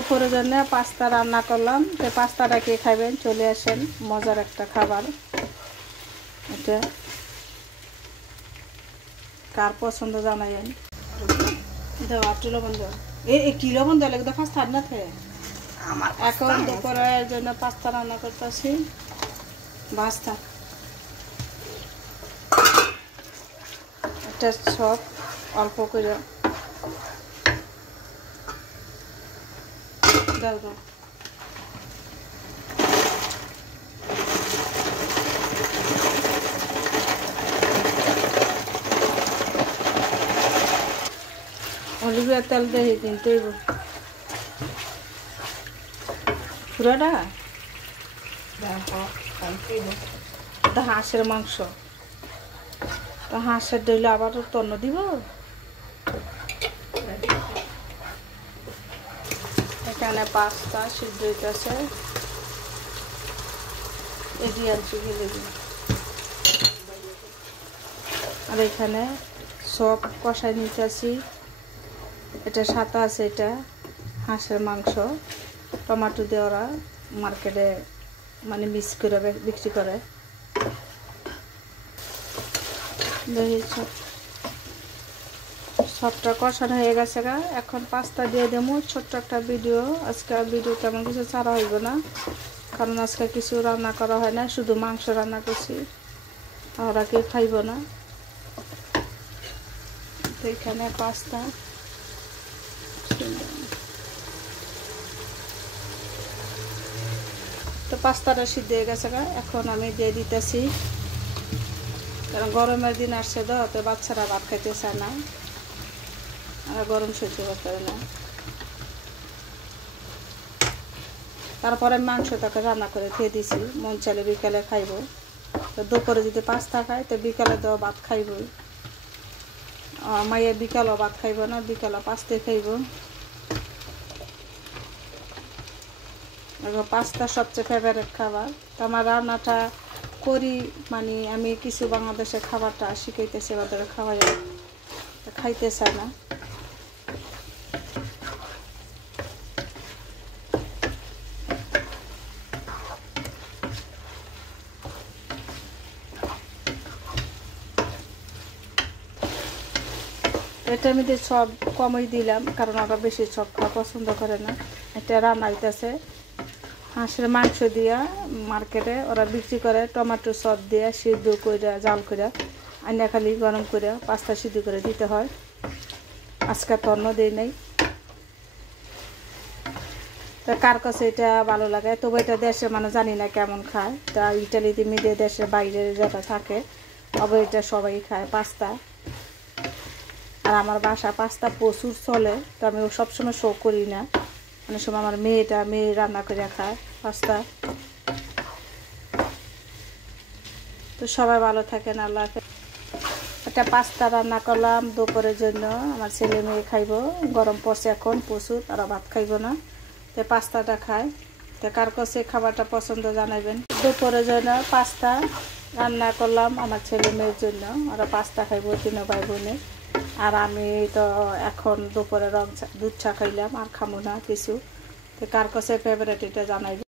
দুপুরের জন্য পাস্তা রান্না করলাম। তো পাস্তাটা কে খাবেন চলে আসেন, মজার একটা খাবার এটা, কার পছন্দ জানাইন। দাও আটু লবণ দাও, এই কি লবণ দেওয়া লাগে পাস্তা না খেয়ে। এখন দুপুরের জন্য পাস্তা রান্না করতেছি। পাস্তা একটা সব অল্প করে দাও দাও। অলিভিয়া তেল দিয়ে কিনতে পুরাটা হাঁসের মাংস, তা হাঁসের ডইলে আবার তন্ন দিব। এখানে পাস্তা সিদ্ধ হইতেছে, এগিয়ে আনছি গেলে আর এখানে সব কষাই নিতেছি। এটা সাথে আছে, এটা হাঁসের মাংস টমেটো দিয়ে ওরা মার্কেটে মানে মিক্স করে বিক্রি করে। সবটা কষানো হয়ে গেছে গা, এখন পাস্তা দিয়ে দেবো। ছোট্ট একটা ভিডিও, আজকে ভিডিও তেমন কিছু ছাড়া হইব না, কারণ আজকে কিছু রান্না করা হয় না, শুধু মাংস রান্না করছি, ওরা কেউ খাইব না। তো এখানে পাস্তা তো পাস্তাটা সিদ্ধ হয়ে গেছে গা, এখন আমি দিয়ে দিতেছি। কারণ গরমের দিন আসছে তো বাচ্চারা ভাত খাইতে চায় না, আর গরম সহ্য করতে পারে না। তারপরে মাংসটাকে রান্না করে খেয়ে দিছি, মন চাইলে বিকালে খাইব। তো দুপুরে যদি পাস্তা খাই তো বিকালে তো ভাত খাইবই। মাইয়া বিকালও ভাত খাইব না, বিকালও পাস্তা খাইব। পাস্তা সবচেয়ে ফেভারিট খাবার। তো আমার রান্নাটা করি মানে আমি কিছু বাংলাদেশের খাবারটা শিখাইতেছি, ওদের খাওয়া যায় খাইতে চায় না। এটা আমি সব কমই দিলাম, কারণ ওরা বেশি সব খাওয়া পছন্দ করে না। এটা রান্না হইতেছে হাঁসের মাংস দিয়া, মার্কেটে ওরা বিক্রি করে টমেটো সস দিয়ে সিদ্ধ করে জাল করে আইনা খালি গরম করে পাস্তা সিদ্ধ করে দিতে হয়। আজকে তন্ন দিই নাই। তা কার কাছে এটা ভালো লাগে, তবে এটা দেশে মানে জানি না কেমন খায়। তা ইটালিতে মিডিয়া দেশের বাইরে যেটা থাকে তবে এটা সবাই খায় পাস্তা। আর আমার বাসা পাস্তা প্রচুর চলে, তো আমি সবসময় শো করি না। অনেক সময় আমার মেয়ে রান্না করে খায় পাস্তা। তো সবাই ভালো থাকেন, আল্লাহ হাফেজ। একটা পাস্তা রান্না করলাম দুপুরের জন্য, আমার ছেলে মেয়ে খাইব। গরম পড়ছে এখন প্রচুর, তারা ভাত খাইব না, তো পাস্তাটা খায়। তো কার কাছে খাবারটা পছন্দ জানাবেন। দুপুরের জন্য পাস্তা রান্না করলাম আমার ছেলে মেয়ের জন্য, ওরা পাস্তা খাইব 3 ভাই বোনে। আর আমি তো এখন দুপুরে দুধ চা খাইলাম, আর খাবো না কিছু। তো কার কাছে ফেভারিট এটা জানাইবেন।